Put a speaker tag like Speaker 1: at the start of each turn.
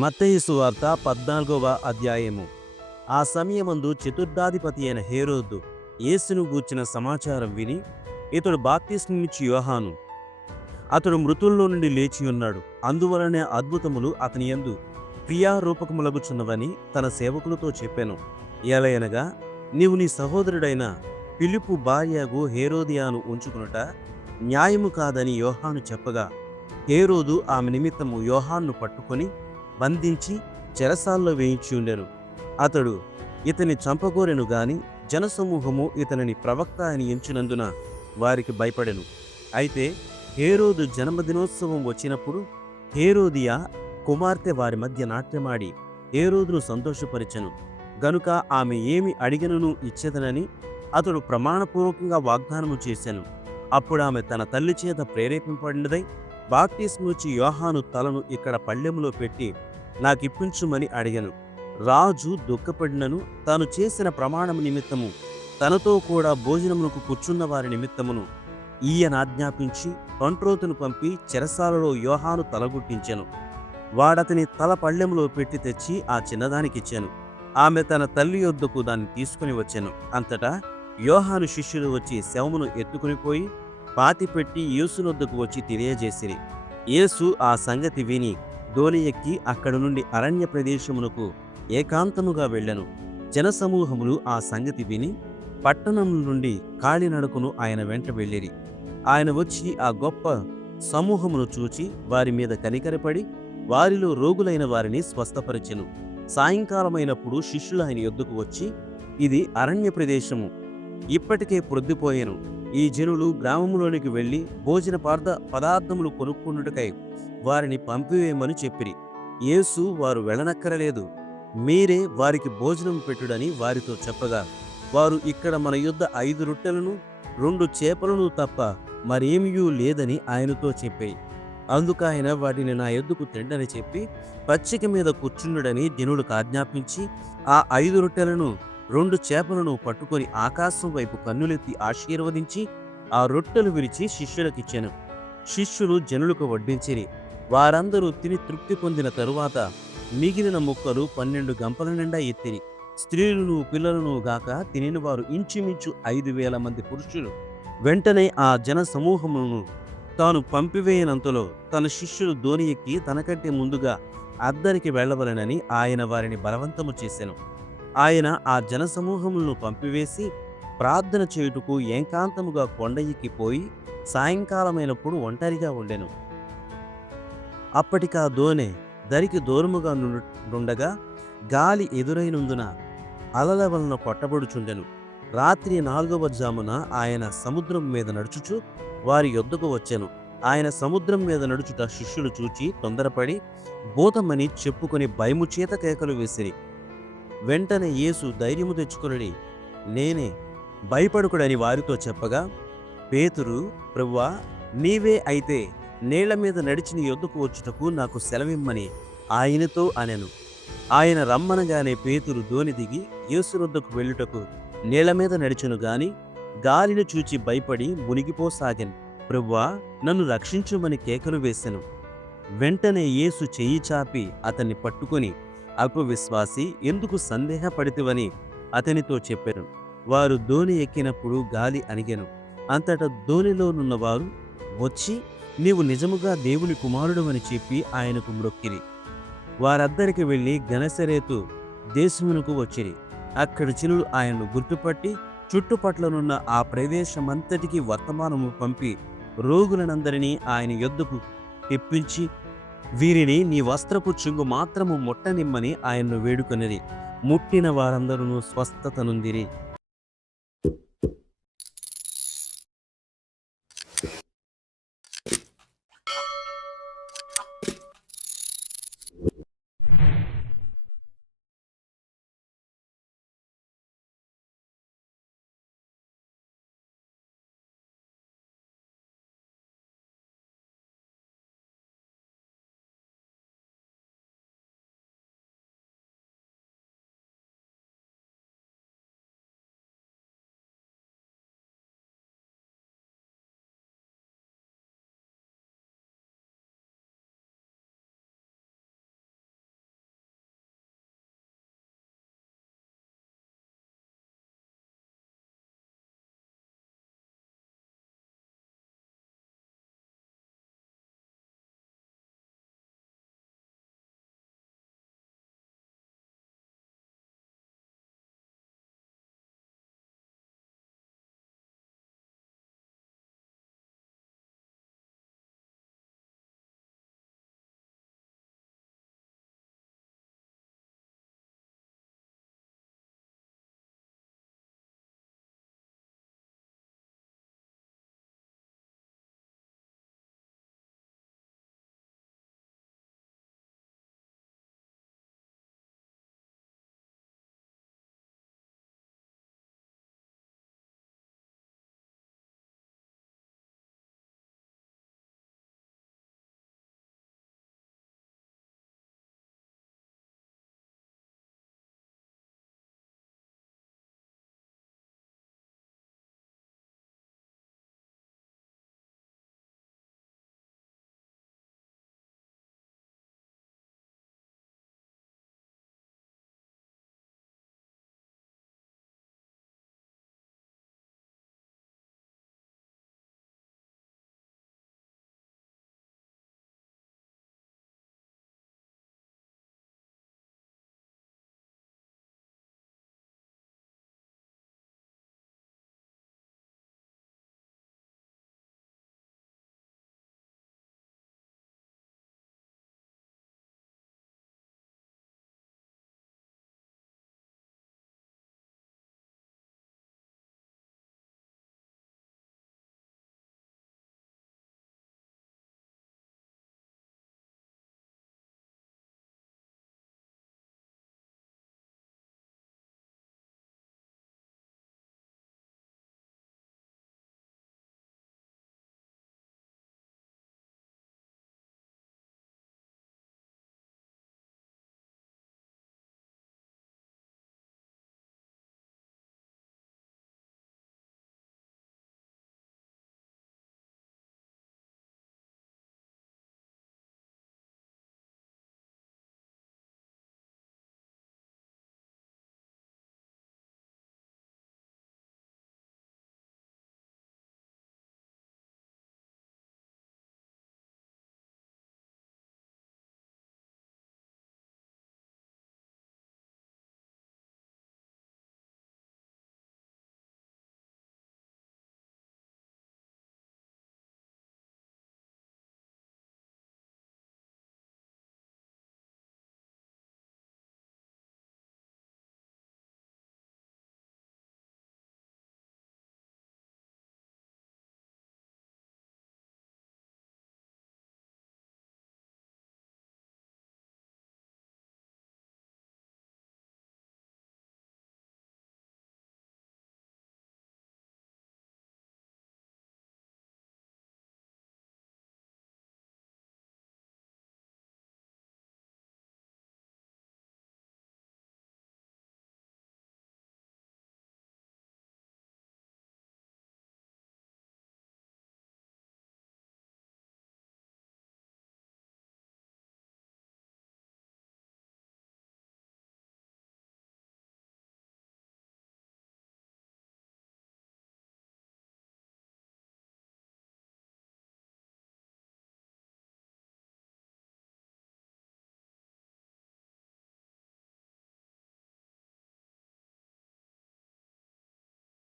Speaker 1: మత్తయి వార్త పద్నాలుగవ అధ్యాయము. ఆ సమయమందు చతుర్థాధిపతి అయిన హేరోదు యేసును గూర్చిన సమాచారం విని ఇతడు బాప్తిస్మిచ్చి యోహాను. అతడు మృతుల్లో నుండి లేచి ఉన్నాడు. అందువలనే అద్భుతములు అతని యందు క్రియారూపకములగుచున్నవని తన సేవకులతో చెప్పాను. ఎలయనగా నీవు నీ సహోదరుడైన పిలుపు భార్యకు హేరోదియాను ఉంచుకునుట న్యాయము కాదని యోహాను చెప్పగా హేరోదు ఆమె నిమిత్తము యోహాన్ను పట్టుకొని బంధించి చెరసాల్లో వేయించి ఉండెను. అతడు ఇతని చంపగోరెను గాని జనసమూహము ఇతనిని ప్రవక్త అని ఎంచినందున వారికి భయపడెను. అయితే హేరోదు జన్మదినోత్సవం వచ్చినప్పుడు హేరోదియా కుమార్తె వారి మధ్య నాట్యమాడి హేరోదును సంతోషపరిచెను. గనుక ఆమె ఏమి అడిగినను ఇచ్చేదనని అతడు ప్రమాణపూర్వకంగా వాగ్దానము చేశాను అప్పుడు ఆమె తన తల్లి చేత ప్రేరేపింపడినదై బాప్టిస్ముచి యోహాను తలను ఇక్కడ పళ్ళెములో పెట్టి నాకిప్పించుమని అడిగను. రాజు దుఃఖపడినను తాను చేసిన ప్రమాణము నిమిత్తము తనతో కూడా భోజనమునకు కూర్చున్న వారి నిమిత్తమును ఈయన ఆజ్ఞాపించి పంట్రోతును పంపి చెరసాలలో యోహాను తలగుట్టించెను. వాడతని తల పళ్ళెములో పెట్టి తెచ్చి ఆ చిన్నదానికిచ్చాను. ఆమె తన తల్లి యొద్దకు దాన్ని తీసుకుని వచ్చాను. అంతటా యోహాను శిష్యులు వచ్చి శవమును ఎత్తుకుని పోయి పాతిపెట్టి యేసునొద్దకు వచ్చి తెలియజేసిరి. యేసు ఆ సంగతి విని దోణి ఎక్కి అక్కడి నుండి అరణ్య ప్రదేశమునకు ఏకాంతముగా వెళ్ళెను. జనసమూహములు ఆ సంగతి విని పట్టణం నుండి కాలినడకను ఆయన వెంట వెళ్ళిరి. ఆయన వచ్చి ఆ గొప్ప సమూహమును చూచి వారి మీద కనికరపడి వారిలో రోగులైన వారిని స్వస్థపరిచెను. సాయంకాలమైనప్పుడు శిష్యులు ఆయన యొద్దకు వచ్చి ఇది అరణ్య ప్రదేశము. ఇప్పటికే ప్రొద్దుపోయాను ఈ జనులు గ్రామములోనికి వెళ్ళి భోజన పార్థ పదార్థములు కొనుక్కున్నట్టుకై వారిని పంపివేయమని చెప్పిరి. యేసు వారు వెళ్ళనక్కరలేదు. మీరే వారికి భోజనం పెట్టుడని వారితో చెప్పగా వారు ఇక్కడ మన యుద్ధ ఐదు రొట్టెలను రెండు చేపలను తప్ప మరేమియూ లేదని ఆయనతో చెప్పాయి. అందుకాయన వాటిని నా ఎద్దుకు తిండని చెప్పి పచ్చిక మీద కూర్చుండుడని జనులకు ఆజ్ఞాపించి ఆ ఐదు రొట్టెలను రెండు చేపలను పట్టుకొని ఆకాశం వైపు కన్నులెత్తి ఆశీర్వదించి ఆ రొట్టెలు విరిచి శిష్యులకిచ్చాను. శిష్యులు జనులకు వడ్డించిరి. వారందరూ తిని తృప్తి పొందిన తరువాత మిగిలిన ముక్కలు పన్నెండు గంపల నిండా ఎత్తిరి. స్త్రీలను పిల్లలను గాక తినిన వారు ఇంచుమించు ఐదు వేల మంది పురుషులు. వెంటనే ఆ జన సమూహమును తాను పంపివేయనంతలో తన శిష్యులు ధోని ఎక్కి తనకంటే ముందుగా అద్దరికి వెళ్ళవలెనని ఆయన వారిని బలవంతము చేశాను ఆయన ఆ జనసమూహములను పంపివేసి ప్రార్థన చేయుటకు ఏకాంతముగా కొండ ఎక్కిపోయి సాయంకాలమైనప్పుడు ఒంటరిగా ఉండెను. అప్పటికా దోణె దరికి దూరముగా నుండగా గాలి ఎదురైనందున అలల వలన కొట్టబడుచుండెను. రాత్రి నాలుగవ జామున ఆయన సముద్రం మీద నడుచుచు వారి యొద్దకు వచ్చాను. ఆయన సముద్రం మీద నడుచుట శిష్యులు చూచి తొందరపడి భూతమని చెప్పుకొని భయము చేత కేకలు వేసిరి. వెంటనే యేసు ధైర్యము తెచ్చుకొనడి నేనే భయపడుకుడని వారితో చెప్పగా పేతురు ప్రవ్వా నీవే అయితే నీళ్ళ మీద నడిచిన యొద్దకు వచ్చుటకు నాకు సెలవిమ్మని ఆయనతో అనెను. ఆయన రమ్మనగానే పేతురు దోని దిగి యేసురొద్దకు వెళ్ళుటకు నీళ్ళ మీద నడిచెను గాని గాలిని చూచి భయపడి మునిగిపోసాగాను. ప్రభువా నన్ను రక్షించుమని కేకలు వేసెను. వెంటనే యేసు చెయ్యి చాపి అతన్ని పట్టుకొని అల్పవిశ్వాసి ఎందుకు సందేహపడితివని అతనితో చెప్పారు వారు దోణి ఎక్కినప్పుడు గాలి అణిగెను. అంతటా దోణిలోనున్న వారు వచ్చి నీవు నిజముగా దేవుని కుమారుడవని చెప్పి ఆయనకు మ్రొక్కిరి వారద్దరికి వెళ్ళి గణశరేతు దేశమునకు వచ్చిరి. అక్కడి చినులు ఆయనను గుర్తుపట్టి చుట్టుపట్లనున్న ఆ ప్రదేశమంతటికి వర్తమానము పంపి రోగులనందరినీ ఆయన యొద్దకు తెప్పించి వీరిని నీ వస్త్రపు చుంగు మాత్రము ముట్టనిమ్మని ఆయన్ను వేడుకొనిరి. ముట్టిన వారందరూ స్వస్థతనుందిరి.